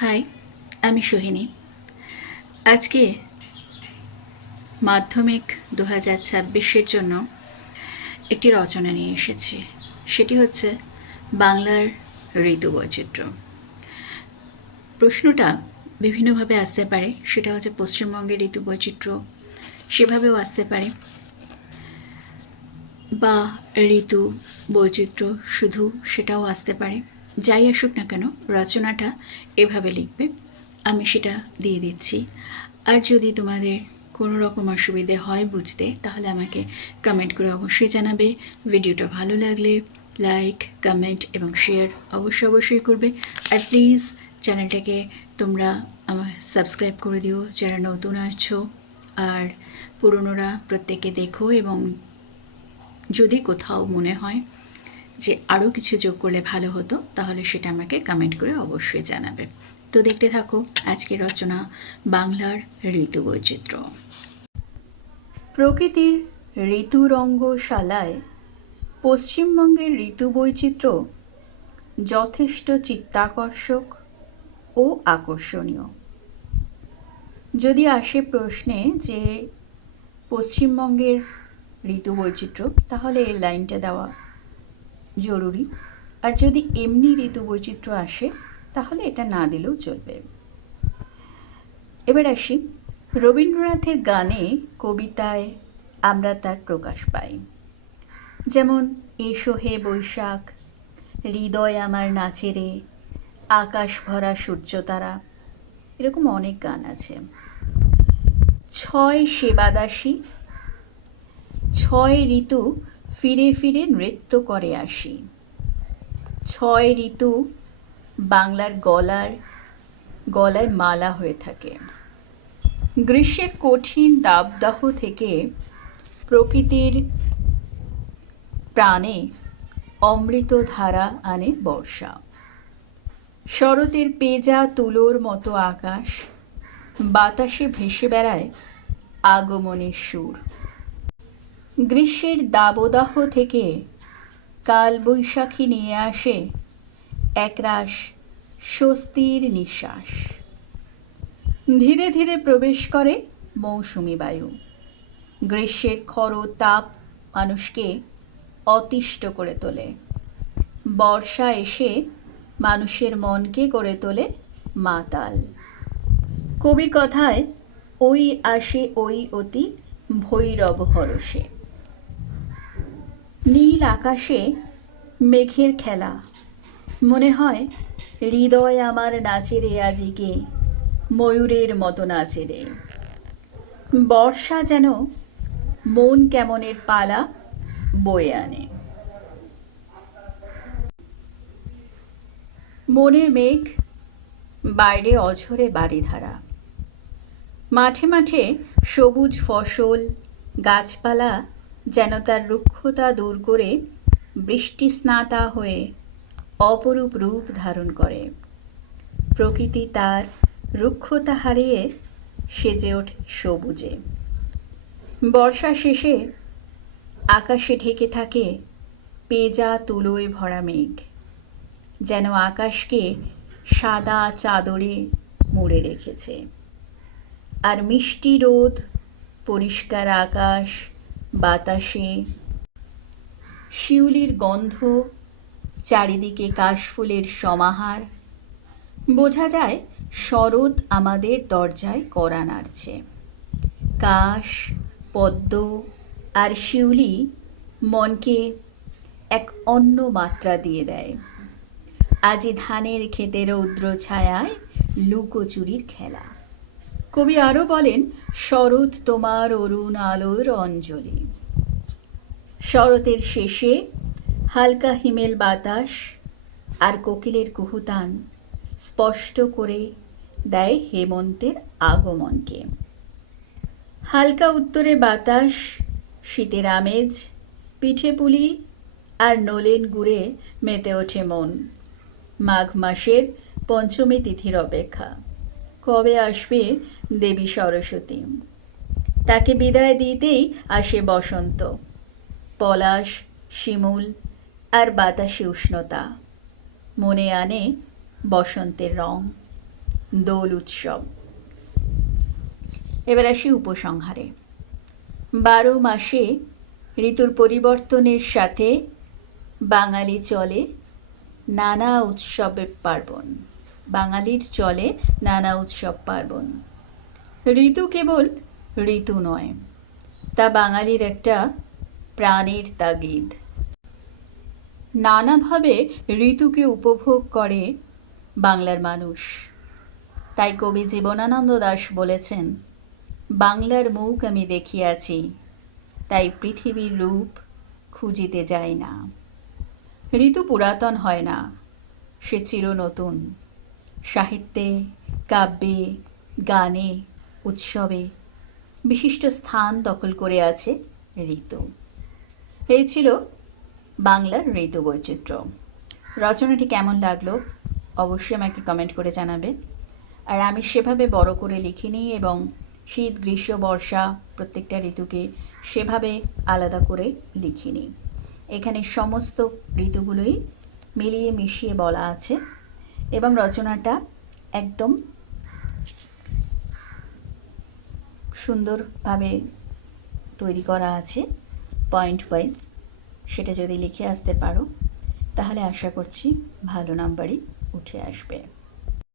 High, আমি সোহিনী। আজকে মাধ্যমিক দু হাজার ছাব্বিশের জন্য একটি রচনা নিয়ে এসেছি। সেটি হচ্ছে বাংলার ঋতু বৈচিত্র্য প্রশ্নটা বিভিন্নভাবে আসতে পারে, সেটা হচ্ছে পশ্চিমবঙ্গের ঋতু বৈচিত্র্য সেভাবেও আসতে পারে। বা ঋতু বৈচিত্র্য শুধু সেটাও আসতে পারে। যাই আসুক না কেন, রচনাটা এভাবে লিখবে। আমি সেটা দিয়ে দিচ্ছি। আর যদি তোমাদের কোনো রকম অসুবিধে হয় বুঝতে, তাহলে আমাকে কমেন্ট করে অবশ্যই জানাবে। ভিডিওটা ভালো লাগলে লাইক কমেন্ট এবং শেয়ার অবশ্যই অবশ্যই করবে। আর প্লিজ চ্যানেলটাকে তোমরা আমার সাবস্ক্রাইব করে দিও, যারা নতুন আছো। আর পুরনোরা প্রত্যেকে দেখো এবং যদি কোথাও মনে হয় যে আরও কিছু যোগ করলে ভালো হতো, তাহলে সেটা আমাকে কমেন্ট করে অবশ্যই জানাবে। তো দেখতে থাকো আজকের রচনা, বাংলার ঋতু বৈচিত্র্য প্রকৃতির ঋতুরঙ্গশালায় পশ্চিমবঙ্গের ঋতু বৈচিত্র্য যথেষ্ট চিত্তাকর্ষক ও আকর্ষণীয়। যদি আসে প্রশ্নে যে পশ্চিমবঙ্গের ঋতু বৈচিত্র্য তাহলে এর লাইনটা দেওয়া জরুরি। আর যদি এমনি ঋতু বৈচিত্র্য আসে, তাহলে এটা না দিলেও চলবে। এবার আসি রবীন্দ্রনাথের গানে কবিতায় আমরা তার প্রকাশ পাই। যেমন, এসো হে বৈশাখ, হৃদয় আমার নাচেরে আকাশ ভরা সূর্যতারা। এরকম অনেক গান আছে। ছয় সেবাদাসী, ছয় ঋতু ফিরে ফিরে নৃত্য করে আসি। ছয় ঋতু বাংলার গলার, গলায় মালা হয়ে থাকে। গ্রীষ্মের কঠিন দাবদাহ থেকে প্রকৃতির প্রাণে অমৃত ধারা আনে বর্ষা। শরতের পেজা তুলোর মতো আকাশ, বাতাসে ভেসে বেড়ায় আগমনের সুর। গ্রীষ্মের দাবদাহ থেকে কাল বৈশাখী নিয়ে আসে একরাশ স্বস্তির নিঃশ্বাস। ধীরে ধীরে প্রবেশ করে মৌসুমি বায়ু। গ্রীষ্মের খর তাপ মানুষকে অতিষ্ঠ করে তোলে। বর্ষা এসে মানুষের মনকে করে তোলে মাতাল। কবির কথায় ওই আসে ওই অতি ভৈরব হরসে নীল আকাশে মেঘের খেলা। মনে হয়, হৃদয় আমার নাচে রে আজিকে, ময়ূরের মতো নাচে রে। বর্ষা যেন মন কেমনের পালা বয়ে আনে। মনে মেঘ, বাইরে অঝরে বাড়িধারা। মাঠে মাঠে সবুজ ফসল, গাছপালা যেন তার রুক্ষতা দূর করে বৃষ্টি স্নাতা হয়ে অপরূপ রূপ ধারণ করে। প্রকৃতি তার রুক্ষতা হারিয়ে সেজে ওঠে সবুজে। বর্ষা শেষে আকাশে ঢেকে থাকে পেজা তুলোয় ভরা মেঘ, যেন আকাশকে সাদা চাদরে মুড়ে রেখেছে। আর মিষ্টি রোদ, পরিষ্কার আকাশ বাতাসে। শিউলির গন্ধ, চারিদিকে কাশফুলের সমাহার। বোঝা যায়, শরৎ আমাদের দরজায় করা নাড়ছে। কাশ, পদ্ম আর শিউলি মনকে এক অন্য মাত্রা দিয়ে দেয়। আজি ধানের ক্ষেতের রৌদ্র ছায়ায় লুকোচুরির খেলা। কবি আরও বলেন, শরৎ তোমার অরুণ আলোর অঞ্জলি। শরতের শেষে হালকা হিমেল বাতাস আর কোকিলের কুহুতান স্পষ্ট করে দেয় হেমন্তের আগমনকে। হালকা উত্তরে বাতাস, শীতের আমেজ, পিঠে পুলি আর নলেন গুড়ে মেতে ওঠে মন। মাঘ মাসের পঞ্চমী তিথির অপেক্ষা। কবে আসবে দেবী সরস্বতী? তাকে বিদায় দিতেই আসে বসন্ত। পলাশ, শিমুল আর বাতাসে উষ্ণতা। মনে আনে বসন্তের রং। দোল উৎসব। এবার আসি উপসংহারে। বারো মাসে ঋতুর পরিবর্তনের সাথে বাঙালি চলে নানা উৎসবের পার্বণ। বাঙালির চলে নানা উৎসব পার্বণ। ঋতু কেবল ঋতু নয়, তা বাঙালির একটা প্রাণের তাগিদ। নানাভাবে ঋতুকে উপভোগ করে বাংলার মানুষ। তাই কবি জীবনানন্দ দাশ বলেছেন, বাংলার মুখ আমি দেখিয়াছি, তাই পৃথিবীর রূপ খুঁজিতে যায় না। ঋতু পুরাতন হয় না, সে চির নতুন সাহিত্যে, কাব্যে, গানে, উৎসবে বিশিষ্ট স্থান দখল করে আছে ঋতু। এই ছিল বাংলার ঋতু বৈচিত্র্য। রচনাটি কেমন লাগল অবশ্যই আমাকে কমেন্ট করে জানাবে। আর আমি সেভাবে বড় করে লিখিনি এবং শীত, গ্রীষ্ম, বর্ষা প্রত্যেকটা ঋতুকে সেভাবে আলাদা করে লিখিনি। এখানে সমস্ত ঋতুগুলোই মিলিয়ে মিশিয়ে বলা আছে। এবং রচনাটা একদম সুন্দরভাবে তৈরি করা আছে পয়েন্ট ওয়াইজ সেটা যদি লিখে আসতে পারো, তাহলে আশা করছি ভালো নাম্বারই উঠে আসবে।